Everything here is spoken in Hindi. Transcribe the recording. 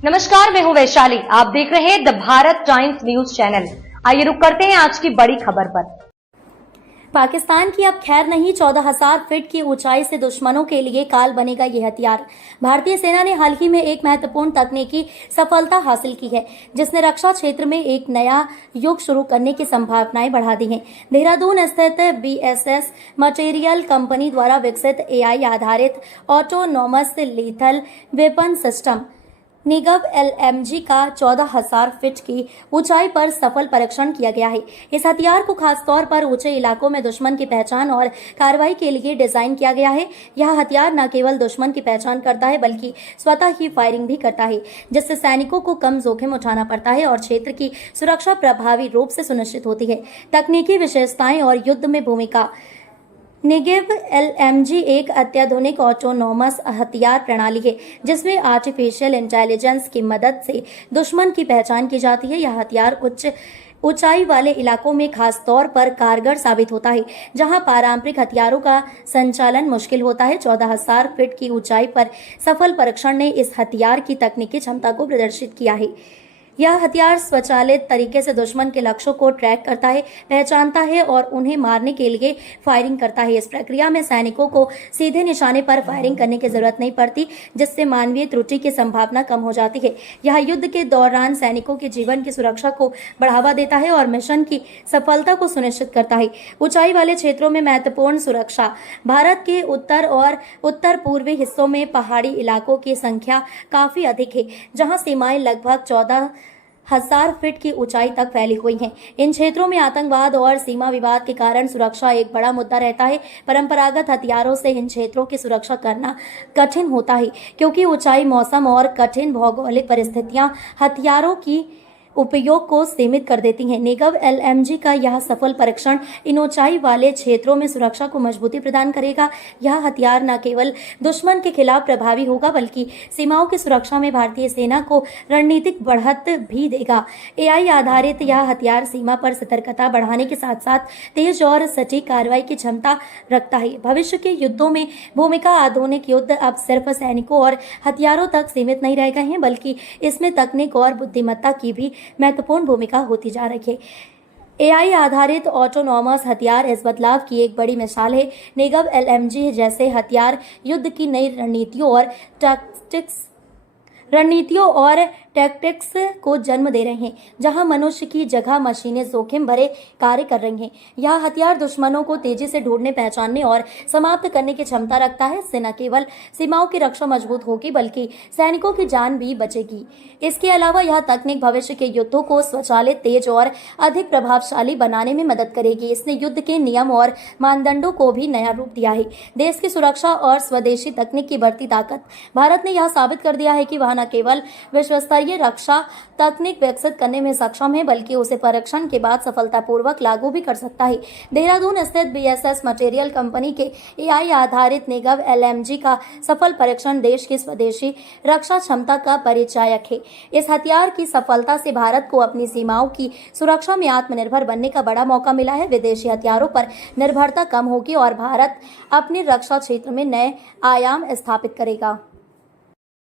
नमस्कार, मैं हूं वैशाली। आप देख रहे हैं the Bharat times news channel. आइए रुक करते हैं आज की बड़ी खबर पर। पाकिस्तान की अब खैर नहीं, 14,000 फीट की ऊंचाई से दुश्मनों के लिए काल बनेगा ये हथियार। भारतीय सेना ने हाल ही में एक महत्वपूर्ण तकनीकी सफलता हासिल की है, जिसने रक्षा क्षेत्र में एक नया युग शुरू करने की संभावनाएं बढ़ा दी हैं। देहरादून स्थित BSS मटेरियल कंपनी द्वारा विकसित AI आधारित ऑटोनोमस लीथल वेपन सिस्टम निगव LMG का 14,000 फीट की ऊंचाई पर सफल परीक्षण किया गया है। इस हथियार को खासतौर पर ऊंचे इलाकों में दुश्मन की पहचान और कार्रवाई के लिए डिजाइन किया गया है। यह हथियार न केवल दुश्मन की पहचान करता है, बल्कि स्वतः ही फायरिंग भी करता है, जिससे सैनिकों को कम जोखिम उठाना पड़ता है और क्षेत्र की सुरक्षा प्रभावी रूप से सुनिश्चित होती है। तकनीकी विशेषताएं और युद्ध में भूमिका। निगव LMG एक अत्याधुनिक ऑटोनोमस हथियार प्रणाली है, जिसमें आर्टिफिशियल इंटेलिजेंस की मदद से दुश्मन की पहचान की जाती है। यह हथियार उच्च ऊंचाई वाले इलाकों में खास तौर पर कारगर साबित होता है, जहां पारंपरिक हथियारों का संचालन मुश्किल होता है। 14,000 फीट की ऊंचाई पर सफल परीक्षण ने इस हथियार की तकनीकी क्षमता को प्रदर्शित किया है। यह हथियार स्वचालित तरीके से दुश्मन के लक्ष्यों को ट्रैक करता है, पहचानता है और उन्हें मारने के लिए फायरिंग करता है। इस प्रक्रिया में सैनिकों को सीधे निशाने पर फायरिंग करने की जरूरत नहीं पड़ती, जिससे मानवीय त्रुटि की संभावना कम हो जाती है। यह युद्ध के दौरान सैनिकों के जीवन की सुरक्षा को बढ़ावा देता है और मिशन की सफलता को सुनिश्चित करता है। ऊंचाई वाले क्षेत्रों में महत्वपूर्ण सुरक्षा। भारत के उत्तर और उत्तर पूर्वी हिस्सों में पहाड़ी इलाकों की संख्या काफी अधिक है, जहां सीमाएं लगभग 14,000 फीट की ऊंचाई तक फैली हुई हैं। इन क्षेत्रों में आतंकवाद और सीमा विवाद के कारण सुरक्षा एक बड़ा मुद्दा रहता है। परंपरागत हथियारों से इन क्षेत्रों की सुरक्षा करना कठिन होता है, क्योंकि ऊंचाई, मौसम और कठिन भौगोलिक परिस्थितियां हथियारों की उपयोग को सीमित कर देती हैं। निगव LMG का यह सफल परीक्षण इन ऊंचाई वाले क्षेत्रों में सुरक्षा को मजबूती प्रदान करेगा। यह हथियार न केवल दुश्मन के खिलाफ प्रभावी होगा, बल्कि सीमाओं की सुरक्षा में भारतीय सेना को रणनीतिक बढ़त भी देगा। AI आधारित यह हथियार सीमा पर सतर्कता बढ़ाने के साथ साथ तेज और सटीक कार्रवाई की क्षमता रखता है। भविष्य के युद्धों में भूमिका। आधुनिक युद्ध अब सिर्फ सैनिकों और हथियारों तक सीमित नहीं रह गए हैं, बल्कि इसमें तकनीक और बुद्धिमत्ता की भी महत्वपूर्ण भूमिका होती जा रही है। AI आधारित ऑटोनॉमस हथियार इस बदलाव की एक बड़ी मिसाल है। निगव LMG जैसे हथियार युद्ध की नई रणनीतियों और टैक्टिक्स को जन्म दे रहे हैं, जहां मनुष्य की जगह मशीनें जोखिम भरे कार्य कर रही हैं। यह हथियार दुश्मनों को तेजी से ढूंढने, पहचानने और समाप्त करने की क्षमता रखता है। इससे न केवल सीमाओं की रक्षा मजबूत होगी, बल्कि सैनिकों की जान भी बचेगी। इसके अलावा यह तकनीक भविष्य के युद्धों को स्वचालित, तेज और अधिक प्रभावशाली बनाने में मदद करेगी। इसने युद्ध के नियम और मानदंडों को भी नया रूप दिया है। देश की सुरक्षा और स्वदेशी तकनीक की बढ़ती ताकत। भारत ने यह साबित कर दिया है कि वह न केवल विश्वस्तरीय रक्षा तकनीक विकसित करने में सक्षम है, बल्कि उसे परीक्षण के बाद सफलतापूर्वक लागू भी कर सकता है। देहरादून स्थित BSS मटेरियल कंपनी के AI आधारित निगव LMG का सफल परीक्षण देश की स्वदेशी रक्षा क्षमता का परिचायक है। इस हथियार की सफलता से भारत को अपनी सीमाओं की सुरक्षा में आत्मनिर्भर बनने का बड़ा मौका मिला है। विदेशी हथियारों पर निर्भरता कम होगी और भारत अपने रक्षा क्षेत्र में नए आयाम स्थापित करेगा।